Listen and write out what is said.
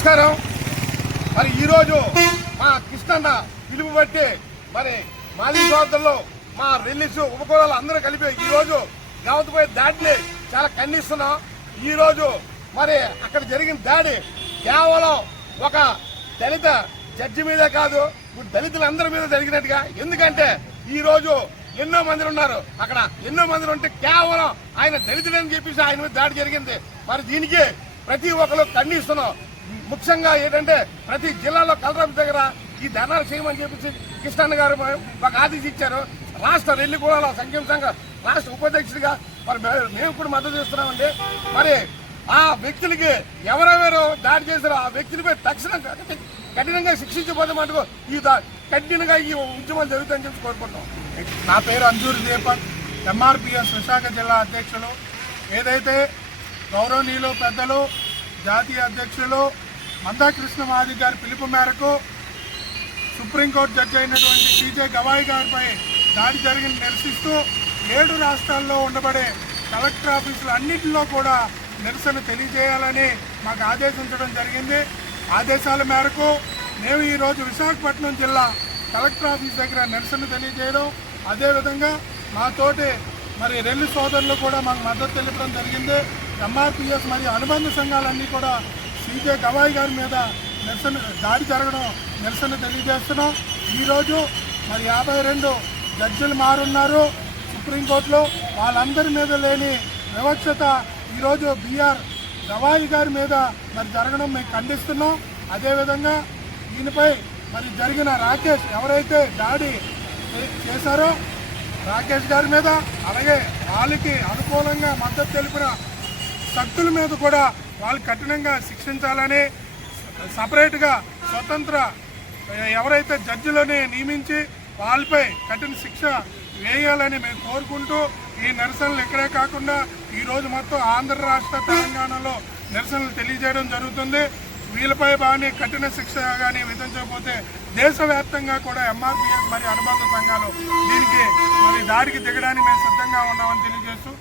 నమస్కారం. మరి ఈరోజు మా కృష్ణన్న పిలుపు బట్టి మరి మాజీ సోదరులు మా రెల్లిస్ ఉపకులాలు అందరూ కలిపి ఈరోజు గవతపై దాడిని చాలా ఖండిస్తున్నాం. ఈరోజు మరి అక్కడ జరిగిన దాడి కేవలం ఒక దళిత జడ్జి మీదే కాదు, దళితులందరి మీద జరిగినట్టుగా. ఎందుకంటే ఈ రోజు ఎన్నో మంది ఉన్నారు, అక్కడ ఎన్నో మంది ఉంటే కేవలం ఆయన దళితులని చెప్పేసి ఆయన మీద దాడి జరిగింది. మరి దీనికి ప్రతి ఒక్కరు ఖండిస్తున్నాం. ముఖ్యంగా ఏంటంటే ప్రతి జిల్లాలో కలెక్టర్ దగ్గర ఈ ధర్నాలు చేయమని చెప్పేసి కృష్ణన్న గారు ఒక ఆదేశం ఇచ్చారు. రాష్ట్ర రెల్లి కులాల సంక్షేమ సంఘ రాష్ట్ర ఉపాధ్యక్షుడిగా మరి మేము కూడా మద్దతు ఇస్తున్నామండి. మరి ఆ వ్యక్తులకి ఎవరెవరు దాడి చేశారో ఆ వ్యక్తులపై తక్షణం కఠినంగా శిక్షించబోతే మటుకు కఠినంగా ఈ ఉద్యమాలు జరుగుతాయని చెప్పి కోరుకుంటున్నాం. నా పేరు అంజూరి దీపక్, ఎంఆర్పిఎస్ విశాఖ జిల్లా అధ్యక్షులు. ఏదైతే గౌరవనీయులు పెద్దలు జాతీయ అధ్యక్షులు మందాకృష్ణ మాది గారి పిలుపు మేరకు సుప్రీంకోర్టు జడ్జి అయినటువంటి టీజే గవాయి గారిపై దాడి జరిగిన నిరసిస్తూ 7 రాష్ట్రాల్లో ఉండబడే కలెక్టర్ ఆఫీసులు అన్నింటిలో కూడా నిరసన తెలియజేయాలని మాకు ఆదేశించడం జరిగింది. ఆదేశాల మేరకు మేము ఈరోజు విశాఖపట్నం జిల్లా కలెక్టర్ ఆఫీస్ దగ్గర నిరసన తెలియజేయడం, అదేవిధంగా మాతోటి మరి రెల్లి సోదరులు కూడా మాకు మద్దతు తెలపడం జరిగింది. ఎంఆర్పిఎస్ మరియు అనుబంధ సంఘాలన్నీ కూడా టీజే గవాయి గారి మీద నిరసన దాడి జరగడం నిరసన తెలియజేస్తున్నాం. ఈరోజు మరి 52 జడ్జిలు మారున్నారు సుప్రీంకోర్టులో. వాళ్ళందరి మీద లేని వివక్షత ఈరోజు బిఆర్ గవాయి గారి మీద మరి జరగడం మేము ఖండిస్తున్నాం. అదేవిధంగా దీనిపై మరి జరిగిన రాకేష్ ఎవరైతే దాడి చేశారో రాకేష్ గారి మీద, అలాగే వాళ్ళకి అనుకూలంగా మద్దతు తెలిపిన శక్తుల మీద కూడా వాళ్ళు కఠినంగా శిక్షించాలని, సపరేట్గా స్వతంత్ర ఎవరైతే జడ్జిలని నియమించి వాళ్ళపై కఠిన శిక్ష వేయాలని మేము కోరుకుంటూ ఈ నిరసనలు ఇక్కడే కాకుండా ఈరోజు మొత్తం ఆంధ్ర రాష్ట్ర తెలంగాణలో నిరసనలు తెలియజేయడం జరుగుతుంది. వీళ్ళపై బాగానే కఠిన శిక్ష కానీ విధించకపోతే దేశవ్యాప్తంగా కూడా ఎంఆర్పిఎస్ మరియు అనుబంధ సంఘాలు దీనికి మరి దాడికి దిగడానికి మేము సిద్ధంగా ఉన్నామని తెలియజేస్తూ